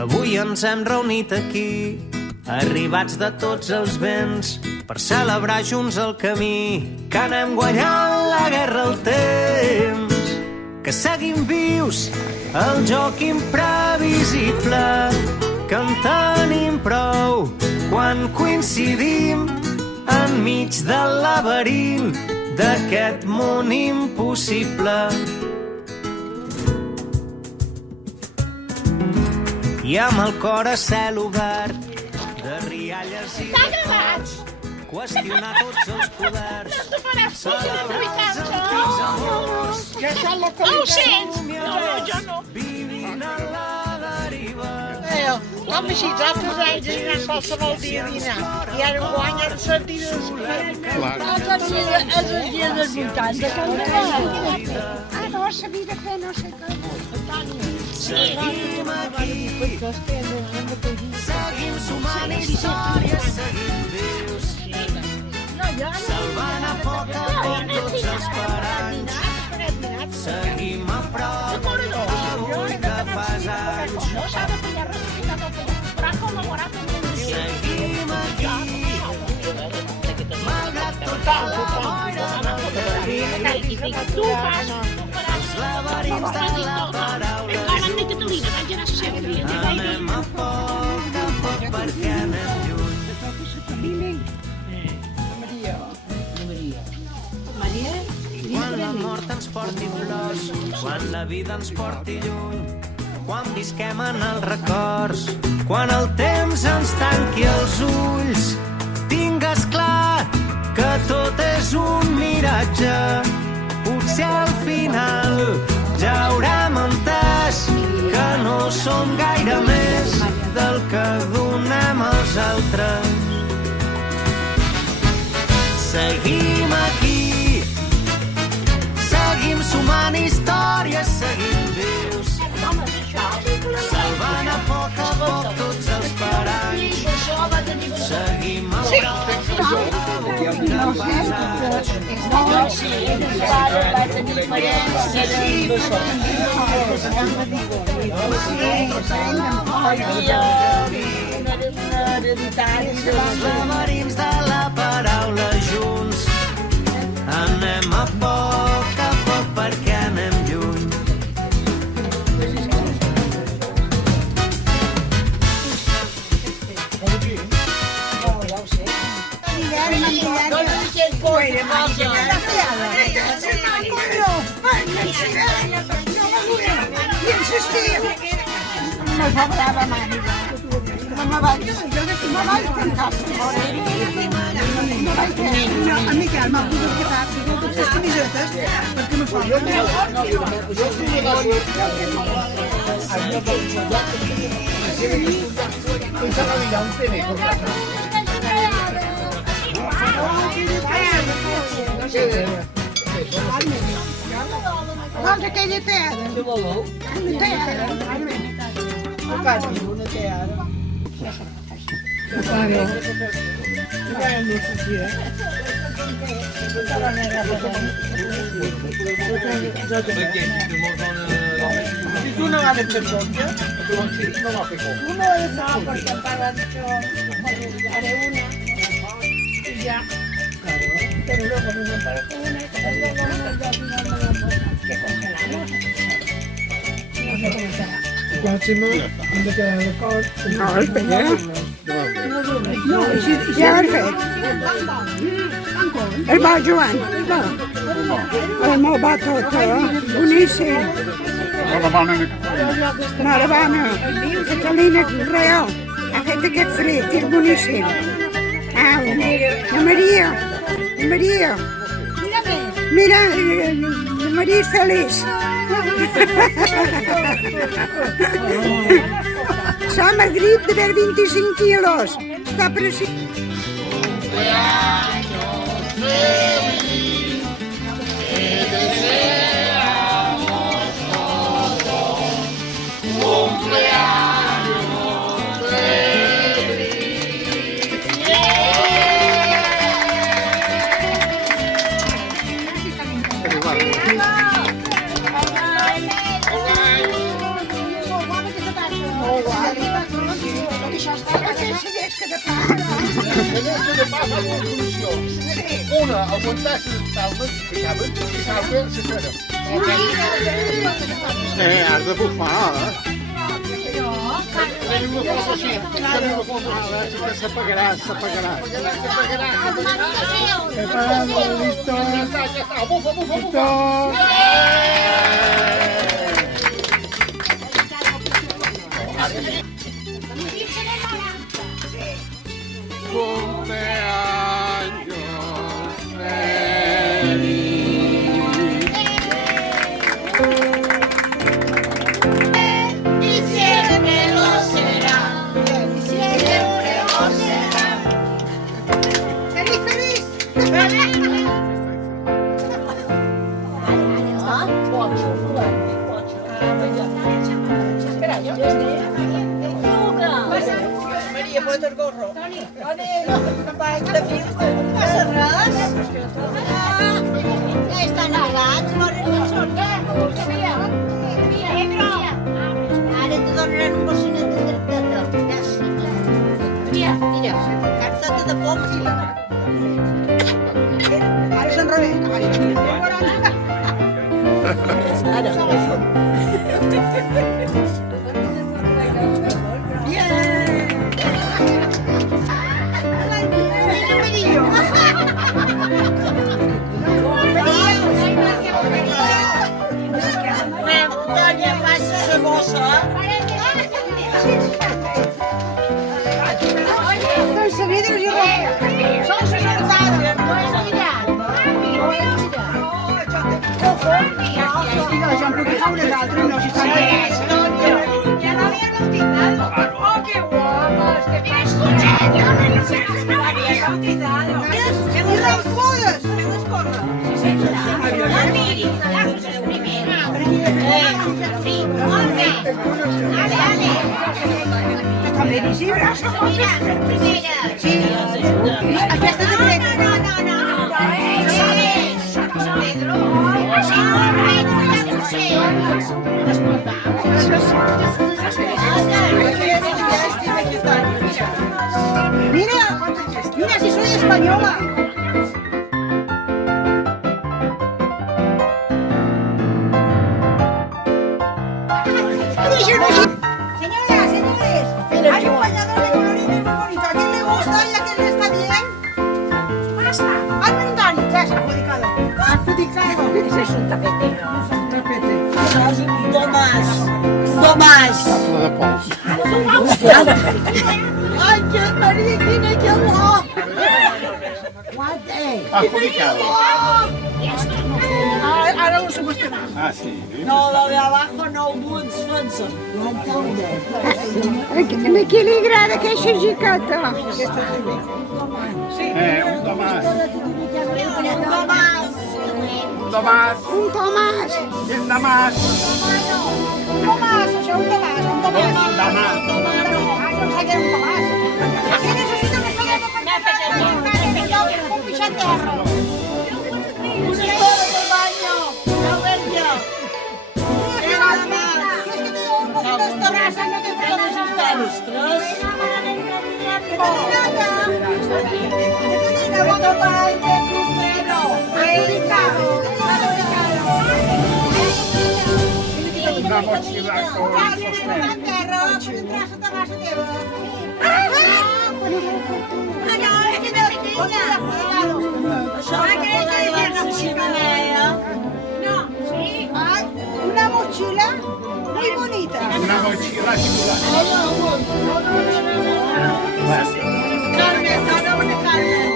Avui ens hem reunit aquí, arribats de tots els vents, per celebrar junts el camí, que anem guanyant la guerra al temps, que seguim vius el joc imprevisible, que en tenim prou quan coincidim enmig del laberint d'aquest món impossible. I amb el cor a cel obert de rialles i records, qüestionar tots els poders, celebrar els antics amors, vivint a la deriva. Home, si altres anys dinar qualsevol dia dinar i ara guanyen les dies els dies dels 80 que no sabia de fer no sé què. Seguim aquí, seguim sumant històries, seguim vius, salvant a poc tots els paranys. Seguim a prop avui que fas anys. Seguim aquí, malgrat tot el boira en el camí, els laberints de la paraula junts. Anem a poc perquè anem lluny. Quan la mort ens porti flors, quan la vida ens porti lluny, quan visquem en els records, quan el temps ens tanqui els ulls, tingues clar que tot és un miratge. Potser al final ja haurem entès que no som gaire més del que donem als altres. Seguim aquí, seguim sumant històries, seguim vius, salvant a poc tots els paranys. Seguim a prop avui que fas anys. Els laberints de la paraula junts, anem a poc perquè anem lluny. No fa brava, mare. No vaig tancar. A mi que m'ha pogut quedar les camisetes perquè me fa Vols aquella teada? Què voleu? Una teada. I tu no vas de fer compte? No va fer compte. Uno és no, perquè em parla d'això, haré una i ja. Pero luego me para con una que congelamos. No sé cómo será. Pròxima, hem de quedar d'acord. No, espera. No, ja ho he fet. El va Joan. El va tot, boníssim. No, la Habana. Catalina Real. Ha fet aquest fred, és boníssim. Au, la Maria. Maria. Mira, Maria és feliç. S'ha magrit de ver 25 quilos. Està preciós. llesca de pa. La llesca de pa fa dues funcions. Una, aguantar les palmes que caben, i l'altra, la cera. Has de bufar, Tenim una foto així, tenim una foto així. S'apagarà. S'apagarà, listo. Ja està, bufa. Cumpleaños feliz. Y siempre lo será. Feliz! Maria, posa el gorro. Passa res? Ja estan negats, ara te donaran un bocinet de tarteta. Mira, tarteta de poms i Ara se'n rebé. Antònia, passa la bossa. Doncs la vida us hi rompe. Són les sortades, no és mirat. Jo em puc agafar unes altres, no, si estan bé. Ya lo habían bautizado. ¡Oh, qué guapas! ¡Qué pascuchas! ¡Lo habían bautizado! I les bodes! Sí, señora. No miri, la cosa es primera. Sí, molt bé. Ale. Estan ben visibles. Mira, primera. Sí, Aquesta de Pedro. No. Pedro. Sí, Pedro, ja no sé. Mira, si soy española. Señoras, hay un bañador de colorines muy bonito. ¿A quién le gusta y a quién le está bien? ¡Basta! ¡Hazme un Dani! Ya se ha adjudicado. ¡Adjudicado! Ese es un tapete. Un tapete. Tomàs. Table de pols. Ai, que Maria, quina calor! Adjudicado. Ara ho subestimem. Ah, sí. No, la de abajo no ho vull fer-se. A qui li agrada aquesta gicota? Un Tomàs. Un Tomàs. Un Tomàs. Això, un Tomàs. Un Tomàs. No sé què és un Tomàs. Aquí necessito que estiguem a un pixat terra. Una escola del baño. No veia. Nada más. Es que tengo un poquito de estoraza, no te puedo necesitar los tres. Una mochila con sostén. Una mochila muy bonita. Una mochila chula. Carmen, cada una Carmen.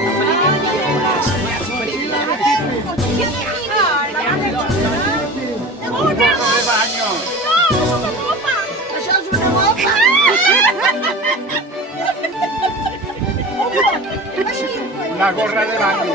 De baño. Això és una mopa. Una gorra de baño.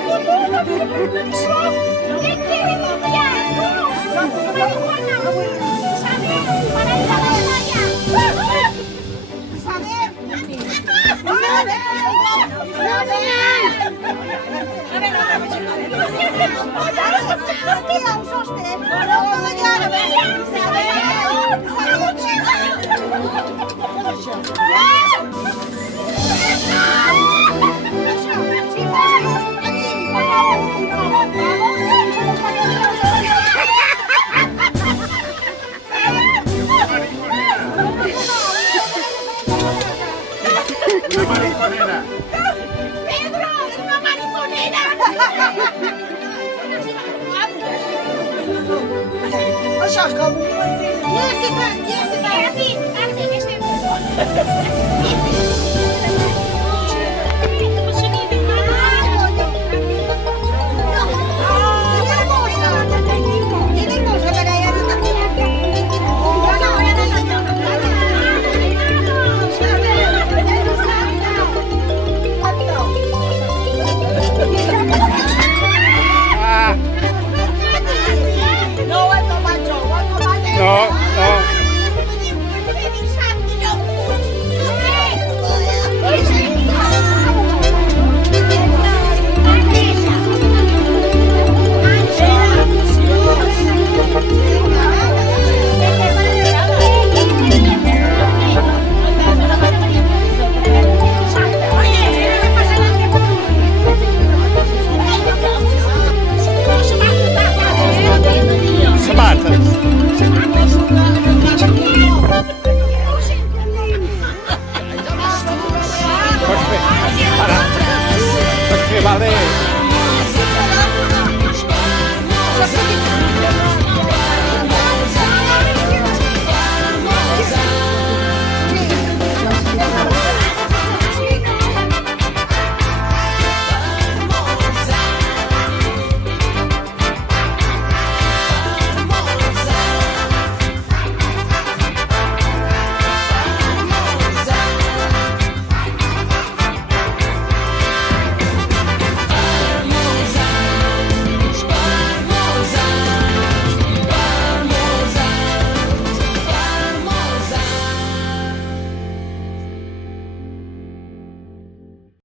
Això és com un mantell. Qui és que fa? Agafi, aquesta. No ho he tomat jo, ho he tomat ell. No.